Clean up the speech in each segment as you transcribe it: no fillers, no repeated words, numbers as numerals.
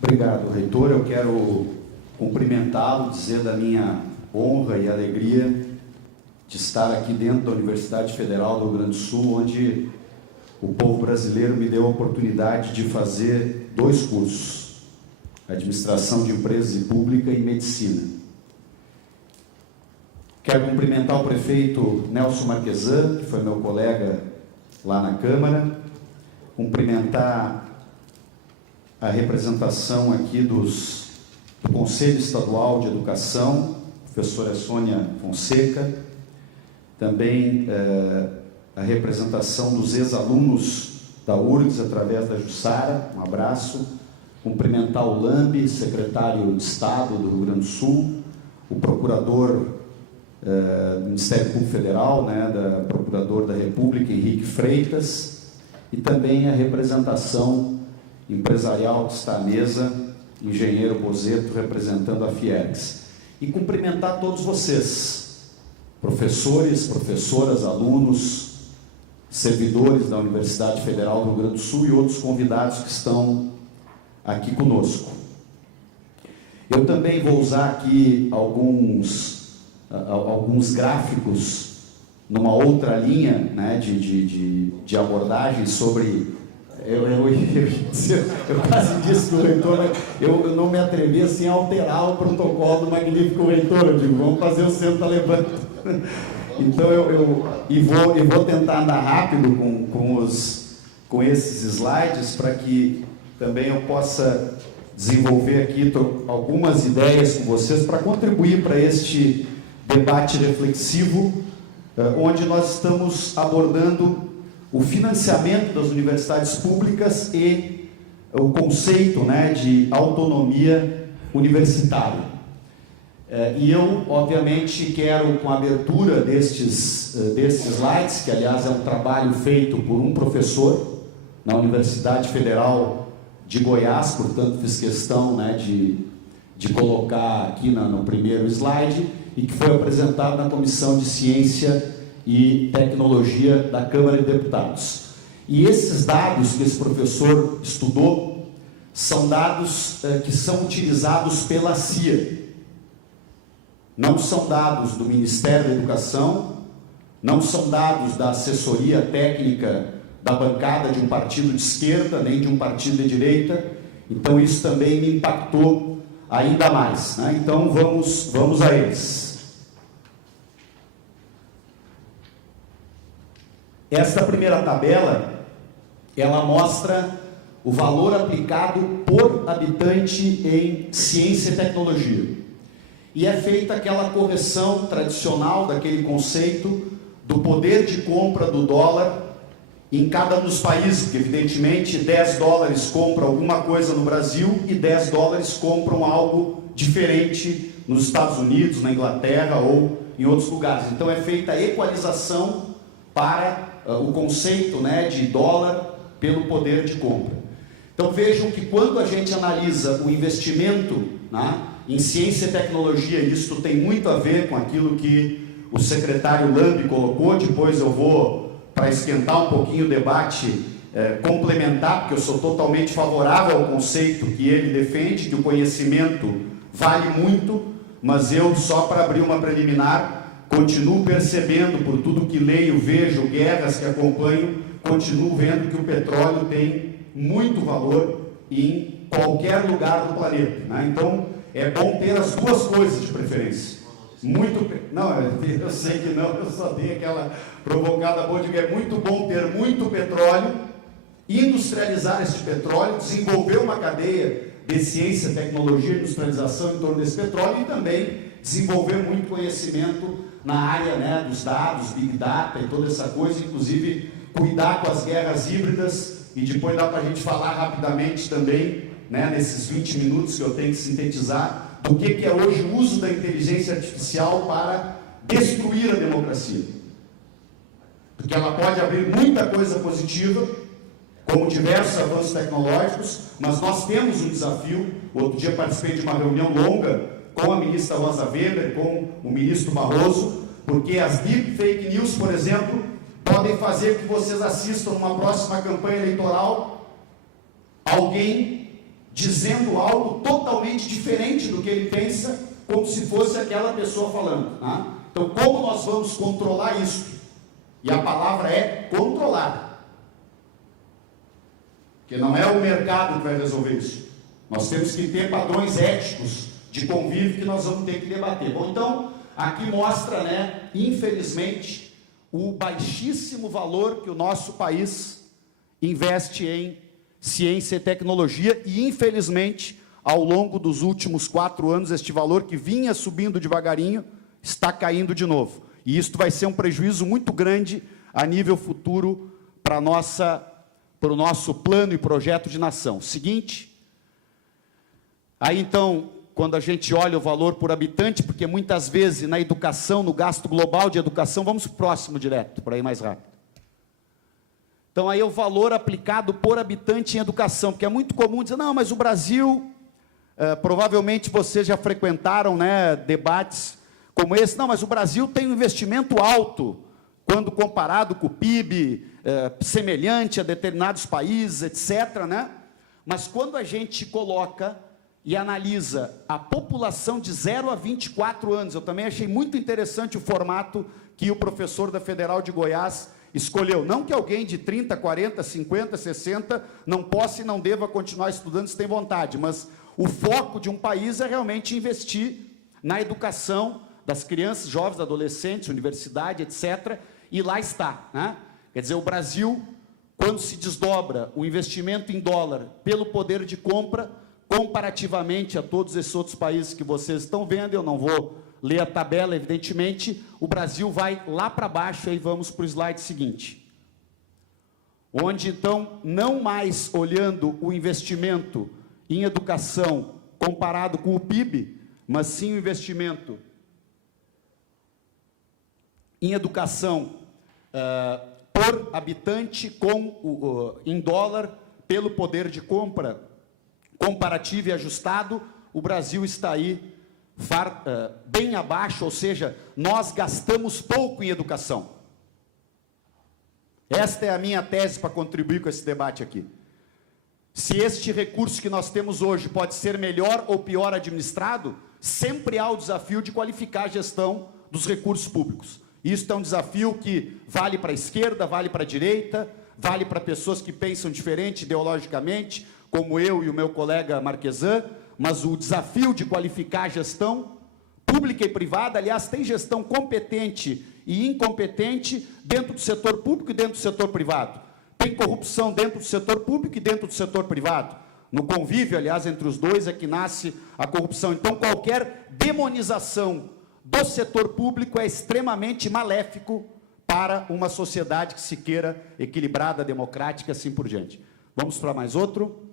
Obrigado, reitor. Eu quero cumprimentá-lo, dizer da minha honra e alegria de estar aqui dentro da Universidade Federal do Rio Grande do Sul, onde o povo brasileiro me deu a oportunidade de fazer 2 cursos, Administração de Empresas e Pública e Medicina. Quero cumprimentar o prefeito Nelson Marquesan, que foi meu colega lá na Câmara, cumprimentar a representação aqui do Conselho Estadual de Educação, professora Sônia Fonseca, também a representação dos ex-alunos da URGS, através da Jussara, um abraço, cumprimentar o Lambi, secretário de Estado do Rio Grande do Sul, o procurador do Ministério Público Federal, procurador da República, Henrique Freitas, e também a representação empresarial que está à mesa, engenheiro Bozeto, representando a Fiergs. E cumprimentar todos vocês, professores, professoras, alunos, servidores da Universidade Federal do Rio Grande do Sul e outros convidados que estão aqui conosco. Eu também vou usar aqui alguns gráficos numa outra linha, né, de abordagem sobre... Eu quase disse que o reitor... Eu não me atrevi assim, a alterar o protocolo do magnífico reitor. Eu digo, vamos fazer o senta levanta. Então, eu vou tentar andar rápido com esses slides, para que também eu possa desenvolver aqui algumas ideias com vocês, para contribuir para este debate reflexivo, onde nós estamos abordando o financiamento das universidades públicas e o conceito, né, de autonomia universitária. E eu, obviamente, quero, com a abertura destes slides, que, aliás, é um trabalho feito por um professor na Universidade Federal de Goiás, portanto, fiz questão, né, de colocar aqui no primeiro slide, e que foi apresentado na Comissão de Ciência e Tecnologia da Câmara de Deputados. E esses dados que esse professor estudou são dados que são utilizados pela CIA. Não são dados do Ministério da Educação, não são dados da assessoria técnica da bancada de um partido de esquerda, nem de um partido de direita. Então isso também me impactou ainda mais, né? Então vamos a eles. Esta primeira tabela, ela mostra o valor aplicado por habitante em ciência e tecnologia. E é feita aquela correção tradicional daquele conceito do poder de compra do dólar em cada um dos países, porque evidentemente 10 dólares compram alguma coisa no Brasil e 10 dólares compram algo diferente nos Estados Unidos, na Inglaterra ou em outros lugares. Então é feita a equalização para o conceito, né, de dólar pelo poder de compra. Então vejam que quando a gente analisa o investimento, né, em ciência e tecnologia, isso tem muito a ver com aquilo que o secretário Lambi colocou. Depois eu vou, para esquentar um pouquinho o debate, complementar, porque eu sou totalmente favorável ao conceito que ele defende, que o conhecimento vale muito, mas eu, só para abrir uma preliminar, continuo percebendo, por tudo que leio, vejo, guerras que acompanho, continuo vendo que o petróleo tem muito valor em qualquer lugar do planeta, né? Então, é bom ter as duas coisas de preferência. Não, eu sei que não, eu só dei aquela provocada boa de que é muito bom ter muito petróleo, industrializar esse petróleo, desenvolver uma cadeia de ciência, tecnologia e industrialização em torno desse petróleo, e também desenvolver muito conhecimento na área, né, dos dados, Big Data e toda essa coisa, inclusive cuidar com as guerras híbridas, e depois dá para a gente falar rapidamente também, né, nesses 20 minutos que eu tenho que sintetizar, do que é hoje o uso da inteligência artificial para destruir a democracia. Porque ela pode abrir muita coisa positiva, como diversos avanços tecnológicos, mas nós temos um desafio. Outro dia participei de uma reunião longa com a ministra Rosa Weber, com o ministro Barroso, porque as deep fake news, por exemplo, podem fazer que vocês assistam numa próxima campanha eleitoral alguém dizendo algo totalmente diferente do que ele pensa, como se fosse aquela pessoa falando. Né? Então, como nós vamos controlar isso? E a palavra é controlar. Porque não é o mercado que vai resolver isso. Nós temos que ter padrões éticos de convívio que nós vamos ter que debater. Bom, então, aqui mostra, né, infelizmente, o baixíssimo valor que o nosso país investe em ciência e tecnologia e, infelizmente, ao longo dos últimos 4 anos, este valor que vinha subindo devagarinho está caindo de novo. E isso vai ser um prejuízo muito grande a nível futuro para o nosso plano e projeto de nação. Seguinte, aí então, quando a gente olha o valor por habitante, porque muitas vezes na educação, no gasto global de educação, vamos para o próximo direto, para ir mais rápido. Então aí é o valor aplicado por habitante em educação, porque é muito comum dizer, não, mas o Brasil, provavelmente vocês já frequentaram, né, debates como esse, não, mas o Brasil tem um investimento alto, quando comparado com o PIB, semelhante a determinados países, etc., né? Mas quando a gente coloca e analisa a população de 0 a 24 anos, eu também achei muito interessante o formato que o professor da Federal de Goiás escolheu. Não que alguém de 30, 40, 50, 60 não possa e não deva continuar estudando se tem vontade, mas o foco de um país é realmente investir na educação das crianças, jovens, adolescentes, universidade, etc., e lá está, né? Quer dizer, o Brasil, quando se desdobra o investimento em dólar pelo poder de compra, comparativamente a todos esses outros países que vocês estão vendo, eu não vou ler a tabela, evidentemente, o Brasil vai lá para baixo, aí vamos para o slide seguinte. Onde, então, não mais olhando o investimento em educação comparado com o PIB, mas sim o investimento em educação por habitante em dólar, pelo poder de compra comparativo e ajustado, o Brasil está aí bem abaixo, ou seja, nós gastamos pouco em educação. Esta é a minha tese para contribuir com esse debate aqui. Se este recurso que nós temos hoje pode ser melhor ou pior administrado, sempre há o desafio de qualificar a gestão dos recursos públicos. Isso é um desafio que vale para a esquerda, vale para a direita, vale para pessoas que pensam diferente ideologicamente, como eu e o meu colega Marquesan, mas o desafio de qualificar a gestão pública e privada, aliás, tem gestão competente e incompetente dentro do setor público e dentro do setor privado. Tem corrupção dentro do setor público e dentro do setor privado. No convívio, aliás, entre os dois é que nasce a corrupção. Então, qualquer demonização do setor público é extremamente maléfico para uma sociedade que se queira equilibrada, democrática, assim por diante. Vamos para mais outro.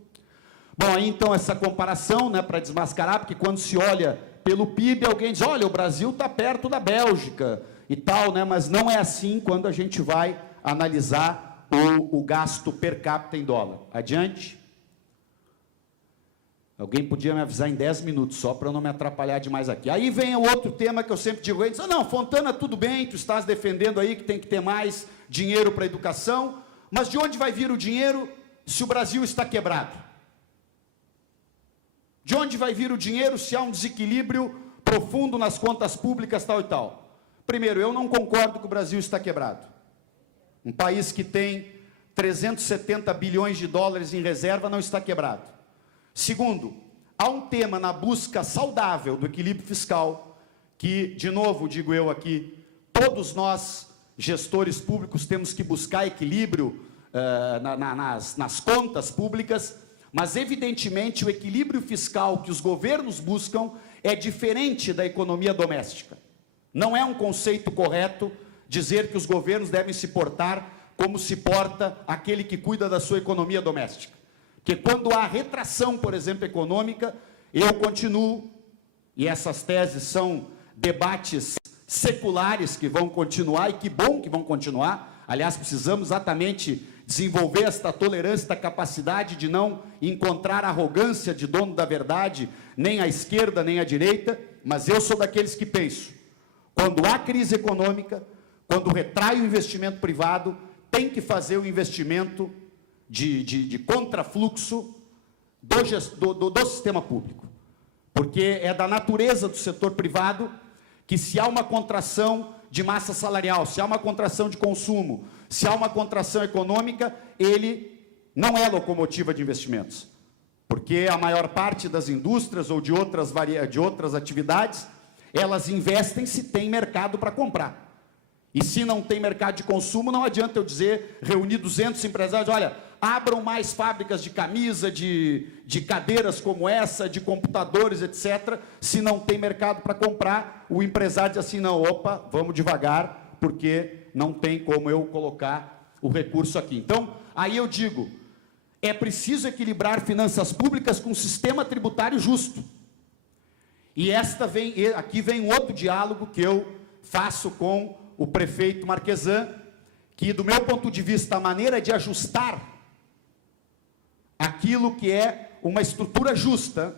Bom, aí então essa comparação, né, para desmascarar, porque quando se olha pelo PIB, alguém diz, olha, o Brasil está perto da Bélgica e tal, né, mas não é assim quando a gente vai analisar o gasto per capita em dólar. Adiante. Alguém podia me avisar em 10 minutos, só para não me atrapalhar demais aqui. Aí vem o outro tema que eu sempre digo, ele diz, não, Fontana, tudo bem, tu estás defendendo aí que tem que ter mais dinheiro para a educação, mas de onde vai vir o dinheiro se o Brasil está quebrado? De onde vai vir o dinheiro se há um desequilíbrio profundo nas contas públicas, tal e tal? Primeiro, eu não concordo que o Brasil está quebrado. Um país que tem 370 bilhões de dólares em reserva não está quebrado. Segundo, há um tema na busca saudável do equilíbrio fiscal, que, de novo, digo eu aqui, todos nós, gestores públicos, temos que buscar equilíbrio nas contas públicas, mas, evidentemente, o equilíbrio fiscal que os governos buscam é diferente da economia doméstica. Não é um conceito correto dizer que os governos devem se portar como se porta aquele que cuida da sua economia doméstica. Porque quando há retração, por exemplo, econômica, eu continuo, e essas teses são debates seculares que vão continuar, e que bom que vão continuar. Aliás, precisamos exatamente desenvolver esta tolerância, esta capacidade de não encontrar arrogância de dono da verdade, nem à esquerda, nem à direita, mas eu sou daqueles que penso, quando há crise econômica, quando retrai o investimento privado, tem que fazer o investimento de contrafluxo do sistema público. Porque é da natureza do setor privado que, se há uma contração de massa salarial, se há uma contração de consumo, se há uma contração econômica, ele não é locomotiva de investimentos. Porque a maior parte das indústrias ou de outras atividades, elas investem se tem mercado para comprar. E se não tem mercado de consumo, não adianta eu dizer, reunir 200 empresários, olha, abram mais fábricas de camisa, de cadeiras como essa, de computadores, etc. Se não tem mercado para comprar, o empresário diz assim, não, opa, vamos devagar, porque não tem como eu colocar o recurso aqui. Então, aí eu digo, é preciso equilibrar finanças públicas com um sistema tributário justo. E aqui vem um outro diálogo que eu faço com o prefeito Marquesan, que, do meu ponto de vista, a maneira de ajustar aquilo que é uma estrutura justa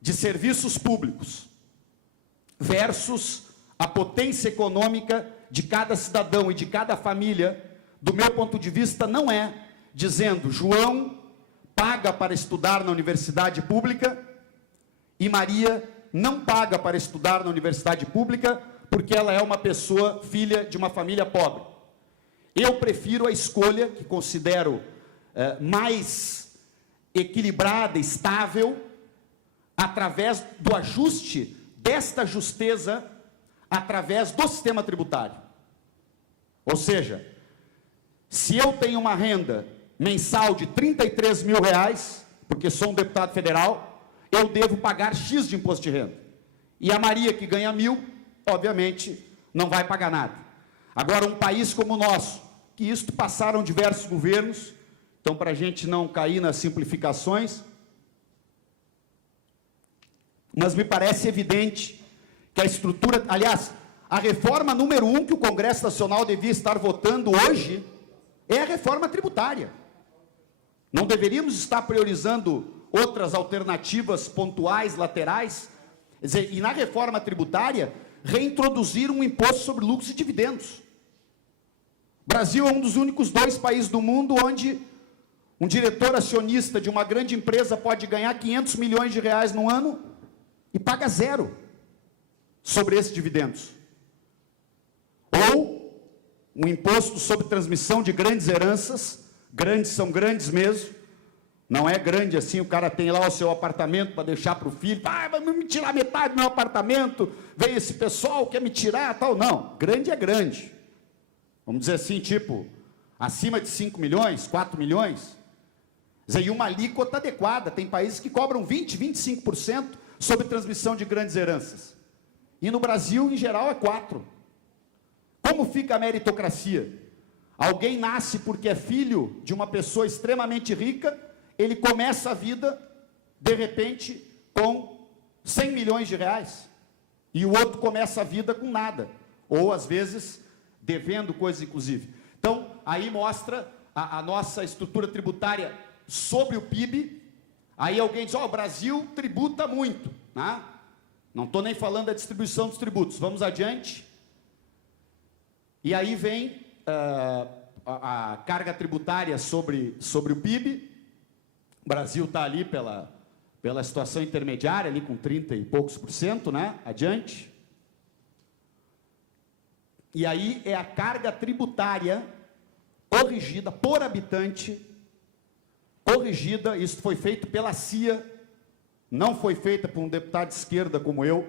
de serviços públicos versus a potência econômica de cada cidadão e de cada família, do meu ponto de vista, não é dizendo, João paga para estudar na universidade pública e Maria não paga para estudar na universidade pública porque ela é uma pessoa, filha de uma família pobre. Eu prefiro a escolha, que considero mais equilibrada, estável, através do ajuste desta justeza, através do sistema tributário. Ou seja, se eu tenho uma renda mensal de R$33 mil, porque sou um deputado federal, eu devo pagar X de imposto de renda. E a Maria, que ganha 1.000, obviamente, não vai pagar nada. Agora, um país como o nosso, que isto passaram diversos governos, então, para a gente não cair nas simplificações, mas me parece evidente que a estrutura, aliás, a reforma número 1 que o Congresso Nacional devia estar votando hoje é a reforma tributária. Não deveríamos estar priorizando outras alternativas pontuais, laterais? Quer dizer, e na reforma tributária, reintroduzir um imposto sobre lucros e dividendos. O Brasil é um dos únicos 2 países do mundo onde um diretor acionista de uma grande empresa pode ganhar R$500 milhões no ano e paga 0 sobre esses dividendos. Ou um imposto sobre transmissão de grandes heranças, grandes são grandes mesmo, não é grande assim, o cara tem lá o seu apartamento para deixar para o filho, vai me tirar metade do meu apartamento, vem esse pessoal, quer me tirar, tal. Não, grande é grande. Vamos dizer assim, tipo, acima de 5 milhões, 4 milhões. E uma alíquota adequada. Tem países que cobram 20%, 25% sobre transmissão de grandes heranças. E no Brasil, em geral, é 4%. Como fica a meritocracia? Alguém nasce porque é filho de uma pessoa extremamente rica, ele começa a vida, de repente, com R$100 milhões, e o outro começa a vida com nada, ou às vezes devendo coisas, inclusive. Então, aí mostra a nossa estrutura tributária sobre o PIB. Aí alguém diz, o Brasil tributa muito, né? Não estou nem falando da distribuição dos tributos. Vamos adiante. E aí vem a carga tributária sobre o PIB. O Brasil está ali pela situação intermediária, ali com 30 e poucos %, né? Adiante. E aí é a carga tributária corrigida por habitante, corrigida, isso foi feito pela CIA, não foi feita por um deputado de esquerda como eu,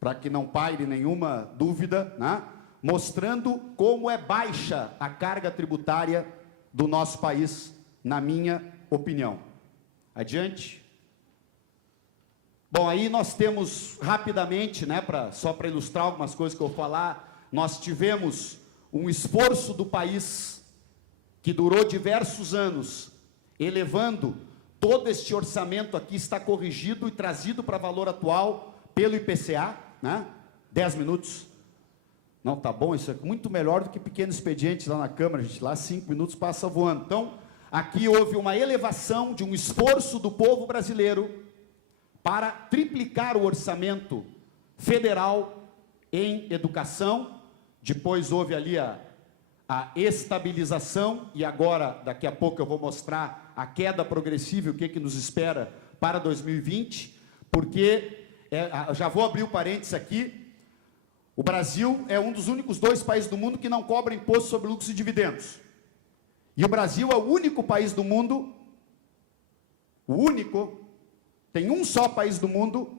para que não paire nenhuma dúvida, né? Mostrando como é baixa a carga tributária do nosso país, na minha opinião. Adiante. Bom, aí nós temos, rapidamente, né, só para ilustrar algumas coisas que eu vou falar, nós tivemos um esforço do país que durou diversos anos, elevando todo este orçamento aqui, está corrigido e trazido para valor atual pelo IPCA, né? 10 minutos. Não, tá bom, isso é muito melhor do que pequeno expediente lá na Câmara, gente, lá 5 minutos passa voando. Então, aqui houve uma elevação de um esforço do povo brasileiro para triplicar o orçamento federal em educação. Depois houve ali a estabilização, e agora, daqui a pouco eu vou mostrar a queda progressiva, o que nos espera para 2020, porque, já vou abrir o parênteses aqui, o Brasil é um dos únicos 2 países do mundo que não cobra imposto sobre lucros e dividendos. E o Brasil é o único país do mundo, tem um só país do mundo,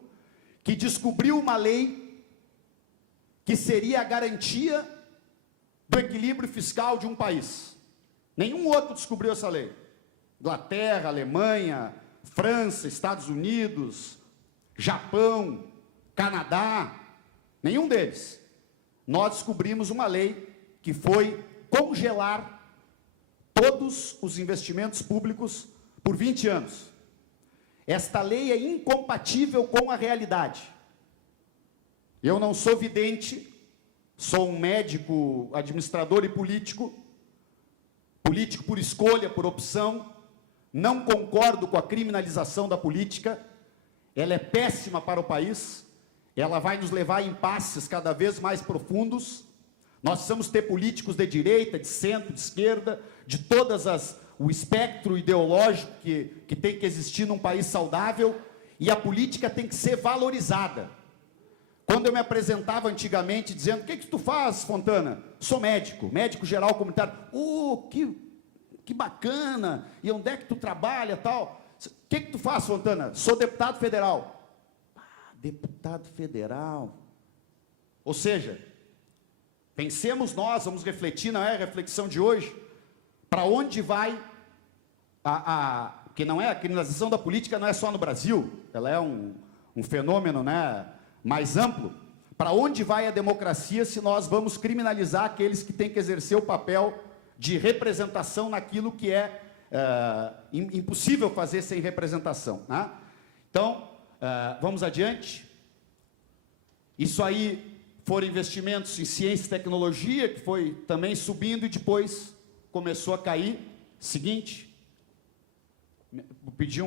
que descobriu uma lei que seria a garantia do equilíbrio fiscal de um país. Nenhum outro descobriu essa lei. Inglaterra, Alemanha, França, Estados Unidos, Japão, Canadá, nenhum deles. Nós descobrimos uma lei que foi congelar todos os investimentos públicos por 20 anos. Esta lei é incompatível com a realidade. Eu não sou vidente, sou um médico, administrador e político por escolha, por opção, não concordo com a criminalização da política, ela é péssima para o país, ela vai nos levar a impasses cada vez mais profundos. Nós precisamos ter políticos de direita, de centro, de esquerda, de o espectro ideológico que tem que existir num país saudável, e a política tem que ser valorizada. Quando eu me apresentava antigamente dizendo, o que tu faz, Fontana? Sou médico geral comunitário. Que bacana, e onde é que tu trabalha, tal? O que tu faz, Fontana? Sou deputado federal. Deputado federal. Ou seja, pensemos nós, vamos refletir, não é a reflexão de hoje, para onde vai que não é a criminalização da política, não é só no Brasil, ela é um fenômeno, né, mais amplo. Para onde vai a democracia se nós vamos criminalizar aqueles que têm que exercer o papel de representação naquilo que é impossível fazer sem representação, né? Então, vamos adiante. Isso aí foram investimentos em ciência e tecnologia, que foi também subindo e depois começou a cair. Seguinte, vou pedir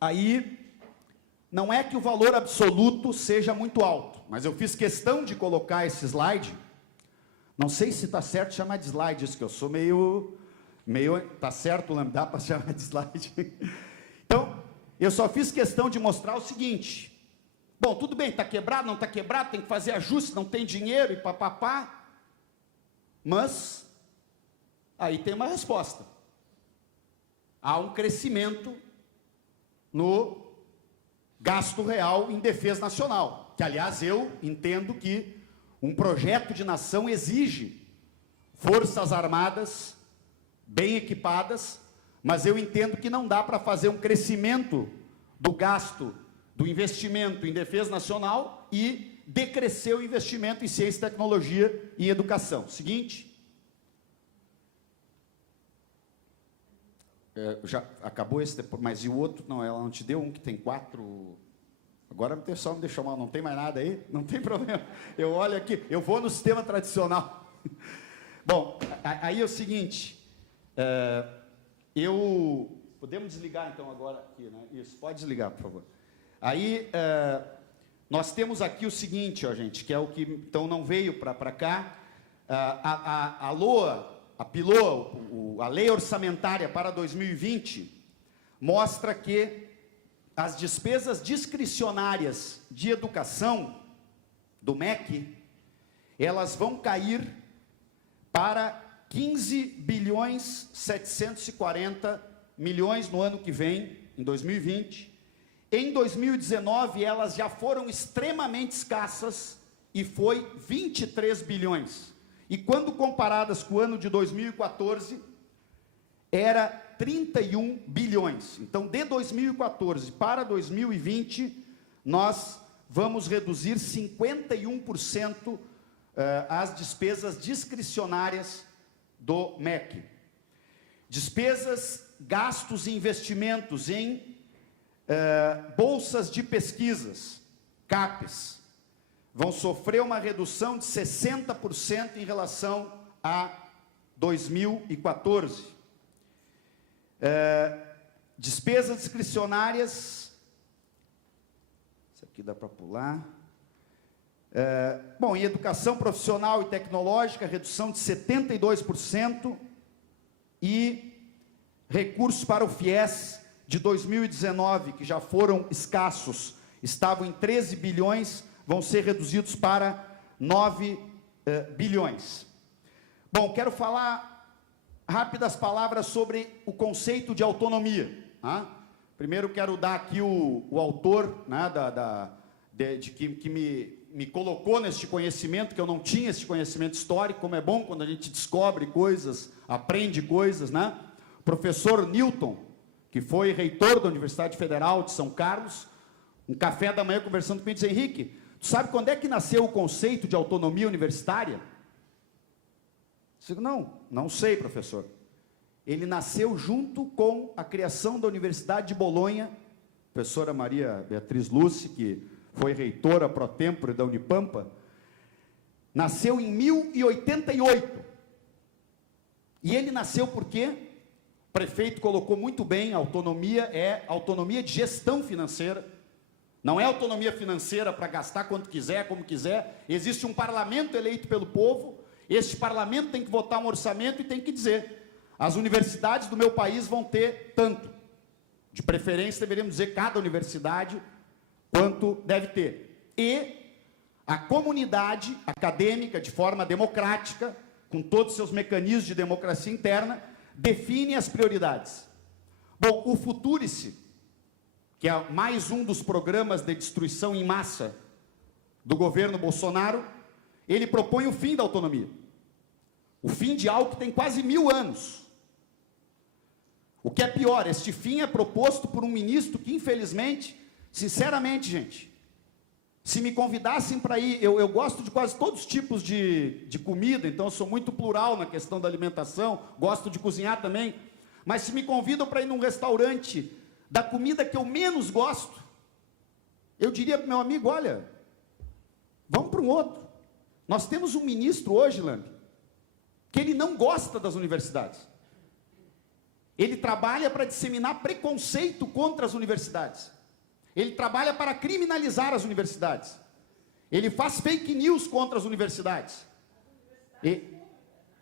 Aí, não é que o valor absoluto seja muito alto, mas eu fiz questão de colocar esse slide. Não sei se está certo chamar de slide isso, que eu sou meio tá certo, dá para chamar de slide. Então, eu só fiz questão de mostrar o seguinte. Bom, tudo bem, está quebrado, não está quebrado, tem que fazer ajuste, não tem dinheiro e papapá. Mas, aí tem uma resposta. Há um crescimento no gasto real em defesa nacional, que, aliás, eu entendo que um projeto de nação exige forças armadas bem equipadas, mas eu entendo que não dá para fazer um crescimento do gasto, do investimento em defesa nacional e decrescer o investimento em ciência, tecnologia e educação. Seguinte. Já acabou esse, mas e o outro? Não, ela não te deu um que tem 4... Agora só me deixou mal, não tem mais nada aí? Não tem problema. Eu olho aqui, eu vou no sistema tradicional. Bom, aí é o seguinte, podemos desligar então agora aqui, né? Isso, pode desligar, por favor. Aí, nós temos aqui o seguinte, ó, gente, que é o que então não veio para cá, a LOA, a PILOA, a Lei Orçamentária para 2020, mostra que as despesas discricionárias de educação do MEC, elas vão cair para 15 bilhões 740 milhões no ano que vem, em 2020. Em 2019, elas já foram extremamente escassas e foi 23 bilhões. E quando comparadas com o ano de 2014, era 31 bilhões. Então, de 2014 para 2020, nós vamos reduzir 51% as despesas discricionárias do MEC. Despesas, gastos e investimentos em bolsas de pesquisas, CAPES, vão sofrer uma redução de 60% em relação a 2014. Despesas discricionárias, isso aqui dá para pular. Bom, em educação profissional e tecnológica, redução de 72%, e recursos para o FIES de 2019, que já foram escassos, estavam em 13 bilhões, vão ser reduzidos para 9 bilhões. Bom, quero falar rápidas palavras sobre o conceito de autonomia. Tá? Primeiro quero dar aqui o autor, né, que me colocou neste conhecimento, que eu não tinha esse conhecimento histórico, como é bom quando a gente descobre coisas, aprende coisas, né? O professor Newton, que foi reitor da Universidade Federal de São Carlos, um café da manhã conversando comigo, disse: Henrique, tu sabe quando é que nasceu o conceito de autonomia universitária? Eu digo: não sei, professor. Ele nasceu junto com a criação da Universidade de Bolonha, professora Maria Beatriz Lúcia, que foi reitora pro tempore da Unipampa, nasceu em 1088. E ele nasceu por quê? O prefeito colocou muito bem: a autonomia é autonomia de gestão financeira. Não é autonomia financeira para gastar quanto quiser, como quiser. Existe um parlamento eleito pelo povo. Este parlamento tem que votar um orçamento e tem que dizer: as universidades do meu país vão ter tanto. De preferência, deveríamos dizer cada universidade quanto deve ter. E a comunidade acadêmica, de forma democrática, com todos os seus mecanismos de democracia interna, define as prioridades. Bom, o Futurice, que é mais um dos programas de destruição em massa do governo Bolsonaro, ele propõe o fim da autonomia. O fim de algo que tem quase 1000 anos. O que é pior, este fim é proposto por um ministro que, infelizmente, sinceramente, gente, se me convidassem para ir, eu gosto de quase todos os tipos de comida, então eu sou muito plural na questão da alimentação, gosto de cozinhar também, mas se me convidam para ir num restaurante da comida que eu menos gosto, eu diria para o meu amigo: olha, vamos para um outro. Nós temos um ministro hoje, Lambi, que ele não gosta das universidades. Ele trabalha para disseminar preconceito contra as universidades. Ele trabalha para criminalizar as universidades. Ele faz fake news contra as universidades.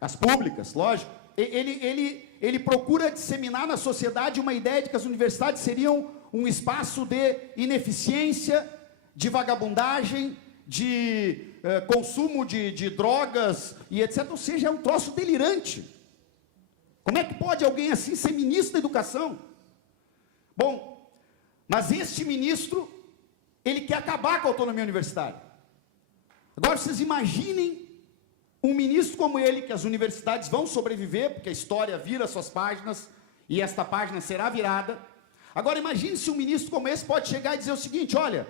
As públicas, lógico. Ele procura disseminar na sociedade uma ideia de que as universidades seriam um espaço de ineficiência, de vagabundagem, de consumo de drogas e etc. Ou seja, é um troço delirante. Como é que pode alguém assim ser ministro da educação? Bom, mas este ministro, ele quer acabar com a autonomia universitária. Agora, vocês imaginem um ministro como ele, que as universidades vão sobreviver, porque a história vira suas páginas, e esta página será virada. Agora, imagine se um ministro como esse pode chegar e dizer o seguinte: olha,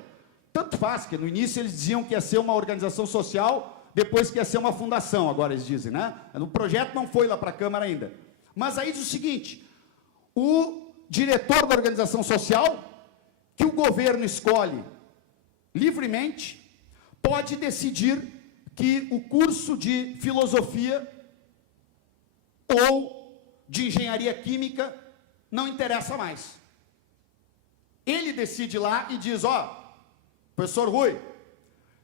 tanto faz, que no início eles diziam que ia ser uma organização social, depois que ia ser uma fundação, agora eles dizem, né? O projeto não foi lá para a Câmara ainda. Mas aí diz o seguinte: o diretor da organização social, que o governo escolhe livremente, pode decidir que o curso de filosofia ou de engenharia química não interessa mais. Ele decide lá e diz: ó, professor Rui,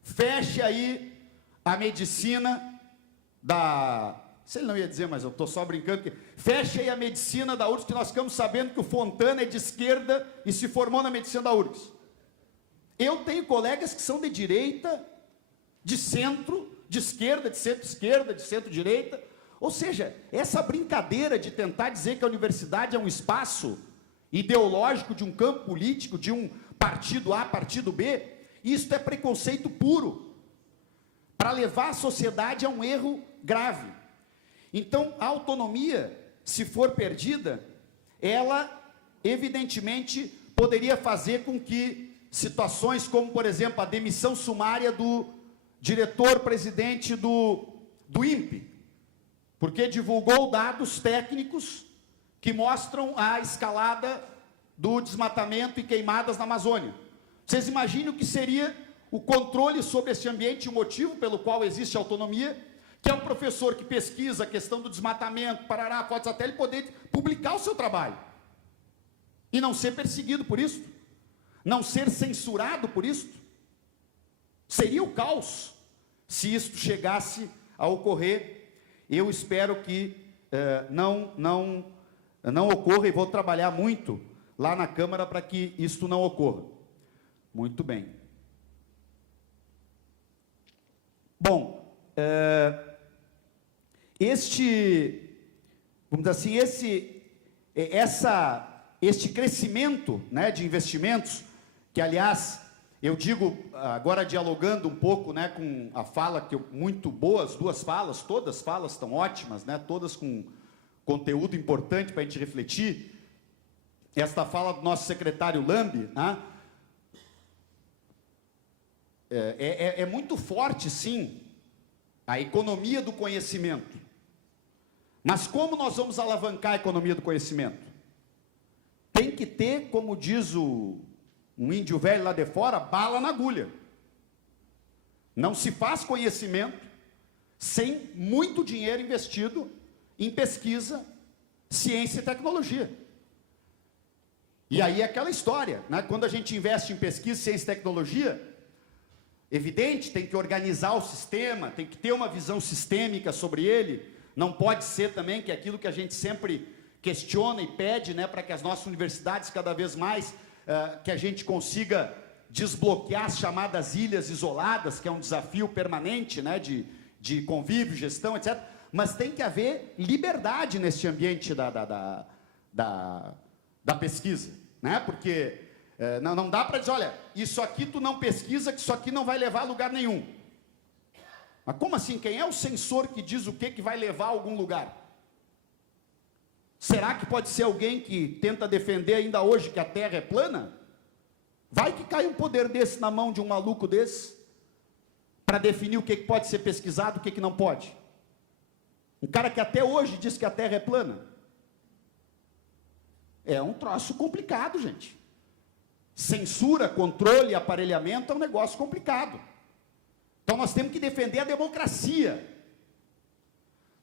feche aí a medicina da... Se ele não ia dizer, mas eu estou só brincando, que feche aí a medicina da URGS, que nós ficamos sabendo que o Fontana é de esquerda e se formou na medicina da URGS. Eu tenho colegas que são de direita, de centro, de esquerda, de centro-esquerda, de centro-direita. Ou seja, essa brincadeira de tentar dizer que a universidade é um espaço ideológico de um campo político, de um partido A, partido B, isso é preconceito puro, para levar a sociedade a um erro grave. Então, a autonomia, se for perdida, ela, evidentemente, poderia fazer com que situações como, por exemplo, a demissão sumária do diretor-presidente do INPE, porque divulgou dados técnicos que mostram a escalada do desmatamento e queimadas na Amazônia. Vocês imaginem o que seria o controle sobre esse ambiente, o motivo pelo qual existe autonomia, que é um professor que pesquisa a questão do desmatamento, parará, fotos satélite, poder publicar o seu trabalho. E não ser perseguido por isso. Não ser censurado por isso. Seria o caos se isso chegasse a ocorrer. Eu espero que não ocorra, e vou trabalhar muito lá na Câmara para que isto não ocorra. Muito bem. Bom, vamos dizer assim, este crescimento, né, de investimentos, que, aliás, eu digo, agora dialogando um pouco, né, com a fala, muito boas, duas falas, todas falas estão ótimas, né, todas com conteúdo importante para a gente refletir. Esta fala do nosso secretário Lambi, né, é muito forte, sim, a economia do conhecimento. Mas como nós vamos alavancar a economia do conhecimento? Tem que ter, como diz um índio velho lá de fora, bala na agulha. Não se faz conhecimento sem muito dinheiro investido em pesquisa, ciência e tecnologia. E aí é aquela história, né? Quando a gente investe em pesquisa, ciência e tecnologia, evidente, tem que organizar o sistema, tem que ter uma visão sistêmica sobre ele. Não pode ser também que aquilo que a gente sempre questiona e pede, né, para que as nossas universidades cada vez mais, que a gente consiga desbloquear as chamadas ilhas isoladas, que é um desafio permanente, né, de convívio, gestão, etc. Mas tem que haver liberdade nesse ambiente da pesquisa, né? Porque não dá para dizer, olha, isso aqui tu não pesquisa, que isso aqui não vai levar a lugar nenhum. Mas como assim? Quem é o censor que diz o que vai levar a algum lugar? Será que pode ser alguém que tenta defender ainda hoje que a Terra é plana? Vai que cai um poder desse na mão de um maluco desse, para definir o que pode ser pesquisado, o que não pode. Um cara que até hoje diz que a Terra é plana. É um troço complicado, gente. Censura, controle, aparelhamento é um negócio complicado. Então nós temos que defender a democracia.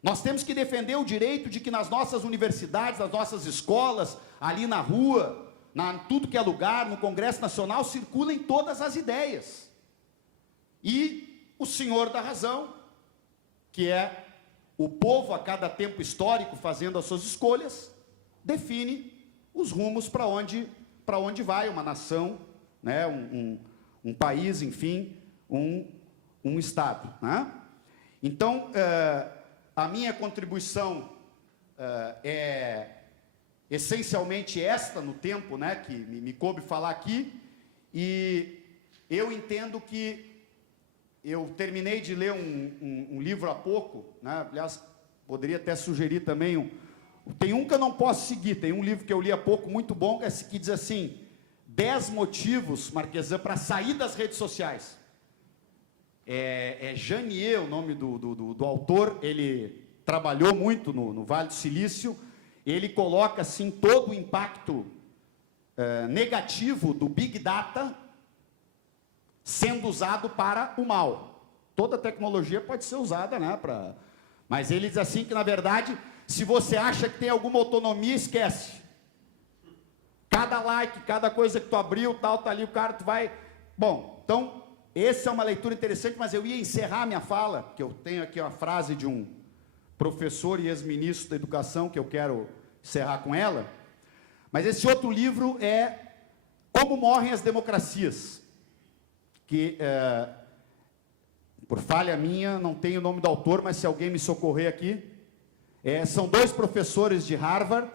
Nós temos que defender o direito de que nas nossas universidades, nas nossas escolas, ali na rua, tudo que é lugar, no Congresso Nacional, circulem todas as ideias. E o senhor da razão, que é o povo a cada tempo histórico fazendo as suas escolhas, define os rumos para onde vai uma nação, né, um país, enfim, um Estado, né? Então, a minha contribuição é essencialmente esta no tempo, né, que me coube falar aqui, e eu entendo que eu terminei de ler um livro há pouco, né, aliás, poderia até sugerir também tem um que eu não posso seguir, tem um livro que eu li há pouco, muito bom, que diz assim, 10 motivos, Marquesan, para sair das redes sociais. Janier, o nome do autor, ele trabalhou muito no Vale do Silício, ele coloca assim todo o impacto negativo do Big Data sendo usado para o mal. Toda tecnologia pode ser usada, né, mas ele diz assim que, na verdade, se você acha que tem alguma autonomia, esquece. Cada like, cada coisa que tu abriu, tá ali o cara, tu vai... Bom, então... Essa é uma leitura interessante, mas eu ia encerrar minha fala, que eu tenho aqui uma frase de um professor e ex-ministro da Educação, que eu quero encerrar com ela. Mas esse outro livro é Como Morrem as Democracias, que, por falha minha, não tenho o nome do autor, mas se alguém me socorrer aqui, são 2 professores de Harvard,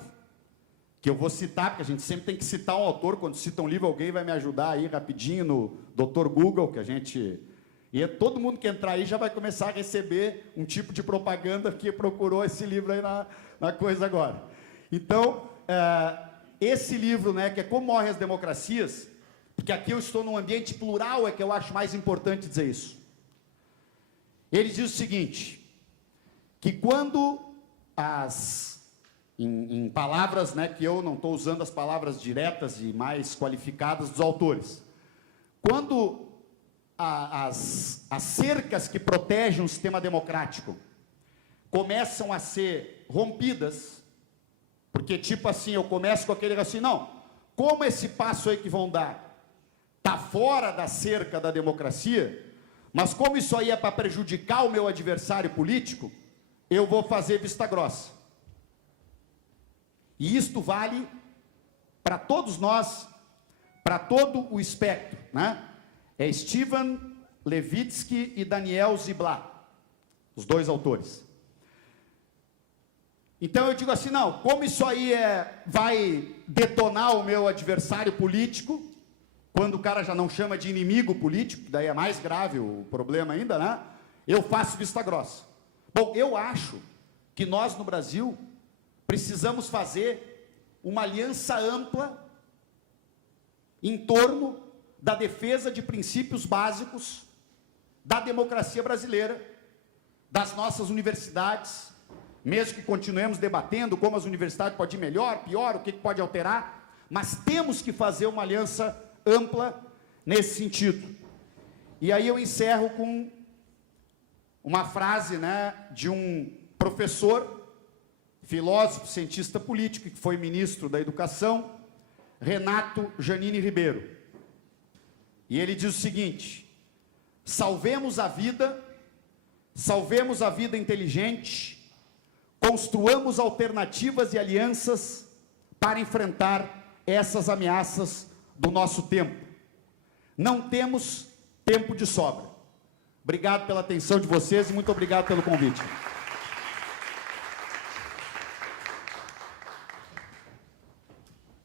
que eu vou citar, porque a gente sempre tem que citar um autor. Quando cita um livro, alguém vai me ajudar aí rapidinho no Dr. Google, que a gente... E todo mundo que entrar aí já vai começar a receber um tipo de propaganda que procurou esse livro aí na coisa agora. Então, esse livro, né, que é Como Morrem as Democracias, porque aqui eu estou num ambiente plural, é que eu acho mais importante dizer isso. Ele diz o seguinte, que quando em palavras, né, que eu não estou usando as palavras diretas e mais qualificadas dos autores. Quando as cercas que protegem o sistema democrático começam a ser rompidas, porque tipo assim, eu começo com aquele assim, não, como esse passo aí que vão dar está fora da cerca da democracia, mas como isso aí é para prejudicar o meu adversário político, eu vou fazer vista grossa. E isto vale para todos nós, para todo o espectro, né? É Steven Levitsky e Daniel Ziblatt, os dois autores. Então eu digo assim, não, como isso aí vai detonar o meu adversário político, quando o cara já não chama de inimigo político, daí é mais grave o problema ainda, né? Eu faço vista grossa. Bom, eu acho que nós no Brasil precisamos fazer uma aliança ampla em torno da defesa de princípios básicos da democracia brasileira, das nossas universidades, mesmo que continuemos debatendo como as universidades podem ir melhor, pior, o que pode alterar, mas temos que fazer uma aliança ampla nesse sentido. E aí eu encerro com uma frase, né, de um professor, filósofo, cientista político, que foi ministro da Educação, Renato Janine Ribeiro. E ele diz o seguinte: salvemos a vida inteligente, construamos alternativas e alianças para enfrentar essas ameaças do nosso tempo. Não temos tempo de sobra. Obrigado pela atenção de vocês e muito obrigado pelo convite.